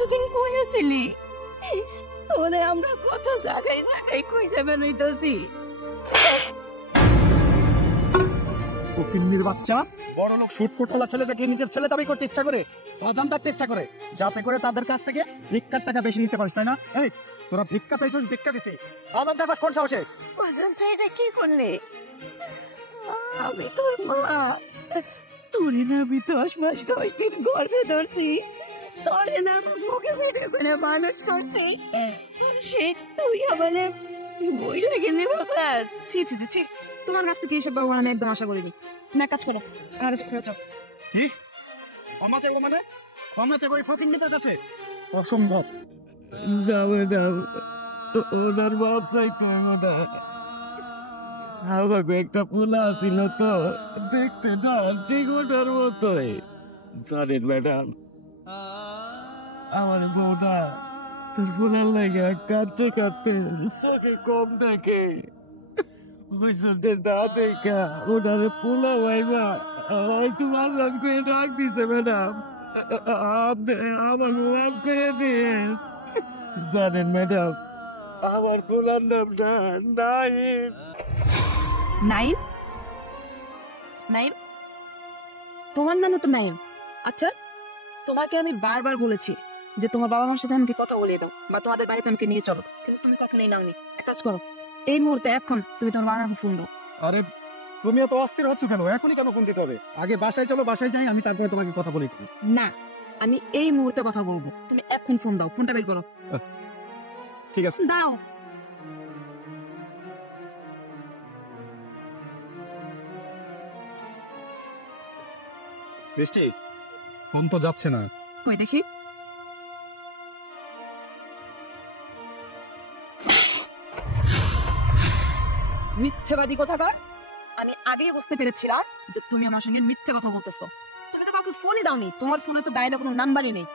এতদিন কই আছিলি? তোরে আমরা কত জায়গায় জায়গায় খুঁজে বেড়াইতেছি। ফকিন্নির বাচ্চা বড় লোক সুটকোটলা ছেলে দেখলে নিজের ছেলে দাবি করতে ইচ্ছা করে, অজান রাখতে ইচ্ছা করে, যাতে করে তাদের কাছ থেকে ভিক্ষার টাকা বেশি নিতে পারিস, তাই না? এই তোরা ভিক্ষা চাইছিস, ভিক্ষা দিতে অজান টাকা কোন সাহসে? অজান্তা এটা কি করলি? আমি তোর মা, তোরে না আমি 10 মাস 10 দিন গর্ভে ধরছি, তোরে না আমি মুখে পেটে করে মানুষ করছি, সে তুই আমারে বইলে গেলি বাবা। ছি ছি ছি, তোমার কাছ থেকে এসব বাবা আমি একদম আশা করিনি। তুমি এক কাজ করো, আর ফেরত যাও। কি ক্ষমা চাইবো মানে? ক্ষমা চাইবো ওই ফকিন্নিদের কাছে? অসম্ভব। যাবে না, ওনার বাপ চাইতো ওটা। আমাকে একটা পোলা ছিল তো, দেখতে না ঠিক ওটার মতোই। জানেন ম্যাডাম, আমার বউটা তোর পোলার লাগে কাঁদতে কাঁদতে চোখে কম দেখে, ওই চোখে না দেখা ওনারে পোলা ভাইবা একটু আজান করে ডাক দিছে। ম্যাডাম, আপনি আমার মাফ করে দিন। জানেন ম্যাডাম, আমার পোলার নামটা নাইম। নাইম? নাইম? তোমার নামও তো নাইম। আচ্ছা, তোমাকে আমি বারবার বলেছি যে তোমার বাবা মার সাথে আমাকে কথা বলিয়ে দাও বা তোমাদের বাড়িতে আমাকে নিয়ে চলো, কিন্তু তুমি কখনোই নাওনি। এক কাজ করো, এই মুহূর্তে এখন তুমি তোমার বাবার ফোন দাও। আরে তুমিও তো অস্থির হচ্ছ কেন? এখনই কেন ফোন দিতে হবে? আগে বাসায় চলো, বাসায় যাই, আমি তারপরে তোমাকে কথা বলি। না, আমি এই মুহূর্তে কথা বলবো, তুমি এখন ফোন দাও। ফোনটা বের করো। ঠিক আছে, দাও। বৃষ্টি ফোন তো যাচ্ছে না। কই দেখি। মিথ্যাবাদী কোথাকার! আমি আগেই বুঝতে পেরেছিলাম যে তুমি আমার সঙ্গে মিথ্যে কথা বলতেছো। তুমি তো কাউকে ফোনই দাওনি, তোমার ফোনে তো বাইরে কোনো নাম্বারই নেই।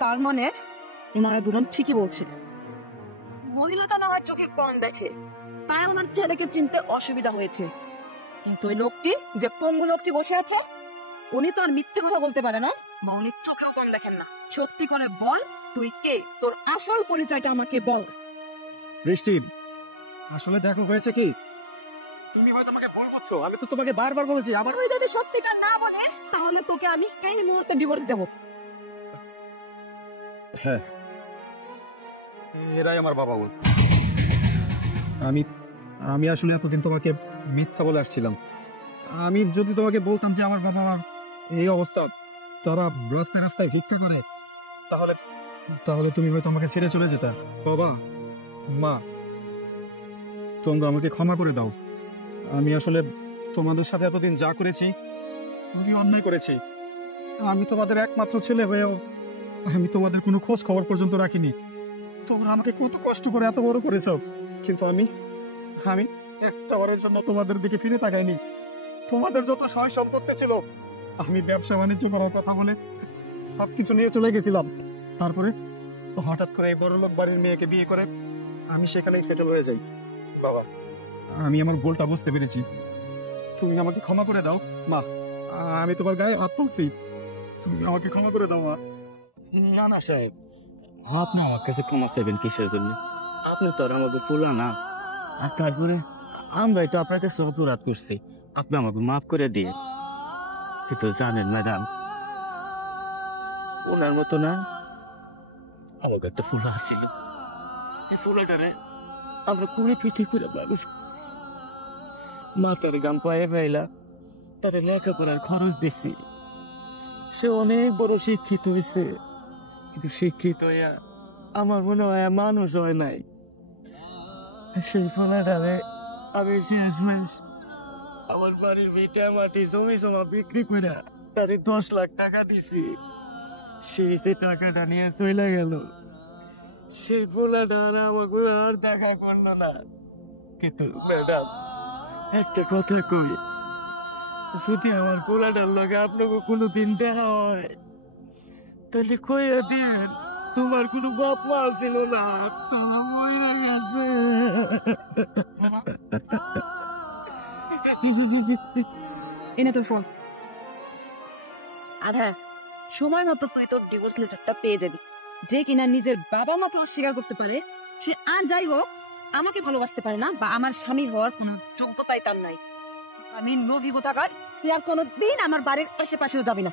তার মানে ওনারা দুজন ঠিকই বলছিল। মহিলাটা না হয় চোখে কম দেখে, তাই ওনার ছেলেকে চিনতে অসুবিধা হয়েছে, কিন্তু ওই লোকটি, যে পঙ্গু লোকটি বসে আছে, উনি তো আর মিথ্যে কথা বলতে পারে না, বা উনি চোখেও কম দেখেন না। সত্যি করে বল, তুই কে? তোর আসল পরিচয়টা আমাকে বল। বৃষ্টি আসলে দেখো হয়েছে কি, তুমি হয়তো আমাকে ভুল বুঝছো। আমি তো তোমাকে বারবার বলেছি আবার। তুই যদি সত্যিটা না বলিস তাহলে তোকে আমি এই মুহূর্তে ডিভোর্স দেবো। হ্যাঁ, এরাই আমার বাবা বল। আমি আমি আসলে এতদিন তোমাকে মিথ্যা বলে আসছিলাম। আমি যদি তোমাকে বলতাম যে আমার বাবা মার এই অবস্থা, তারা রাস্তায় রাস্তায় ভিক্ষা করে, তাহলে তাহলে তুমি হয়তো আমাকে ছেড়ে চলে যেতে। বাবা মা, তোমরা আমাকে ক্ষমা করে দাও। আমি আসলে তোমাদের সাথে এতদিন যা করেছি খুবই অন্যায় করেছি। আমি তোমাদের একমাত্র ছেলে হয়েও আমি তোমাদের কোনো খোঁজ খবর পর্যন্ত রাখিনি। তোমরা আমাকে কত কষ্ট করে এত বড় করেছ, কিন্তু আমি আমি একটা বারের জন্য তোমাদের দিকে ফিরে তাকাইনি। তোমাদের যত সয় সম্পত্তি ছিল আমি ব্যবসা বাণিজ্য করার কথা বলে সবকিছু নিয়ে চলে গেছিলাম। তারপরে হঠাৎ করে এই বড় লোক বাড়ির মেয়েকে বিয়ে করে আমি সেখানেই সেটেল হয়ে যাই। বাবা, আমি আমার ভুলটা বুঝতে পেরেছি, তুমি আমাকে ক্ষমা করে দাও। মা, আমি তোমার গায়ে হাত তুলছি, তুমি আমাকে ক্ষমা করে দাও মা। না না সাহেব, আপনি আমার কাছে ক্ষমা চাইবেন কিসের জন্য? আপনি তো আর আমাকে পোলা না। আর তারপরে আমরাই তো আপনার কাছে অপরাধ করছি, আপনি আমাকে মাফ করে দিয়ে। কিন্তু জানেন ম্যাডাম, ওনার মতো না আমাকে একটা ফুলা আসছিল, এই ফুলাটারে আমরা কুড়ে পিঠে করে মানুষ, মাথার গাম পায়ে ফেলা, তার লেখাপড়ার খরচ দিছি। সে অনেক বড় শিক্ষিত হয়েছে, কিন্তু শিক্ষিত হইয়া আমার মনে হয় মানুষ হয় নাই। সেই ফলাটারে আমি শেষমেশ আমার বাড়ির ভিটা মাটি জমি জমা বিক্রি করে তারে 10 লাখ টাকা দিছি। সেই যে টাকাটা নিয়ে চলে গেল, সেই ফোলাটা আর আমাকে আর দেখা করলো না। কিন্তু ম্যাডাম, একটা কথা কই, যদি আমার পোলাটার লগে আপনাকে কোনোদিন দেখা হয়, তাহলে কইয়া দিন তোমার কোনো বাপ মা ছিল না, তোমার মরে গেছে। এনে তোর ফোন। আর হ্যাঁ, সময় মতো তুই তোর ডিভোর্স লেটারটা পেয়ে যাবি। যে কিনা নিজের বাবা মাকে অস্বীকার করতে পারে, সে আর যাই হোক আমাকে ভালোবাসতে পারে না বা আমার স্বামী হওয়ার কোনো যোগ্যতাই তার নাই। আমি নবী কোথাকার, তুই আর কোনোদিন আমার বাড়ির আশেপাশেও যাবি না।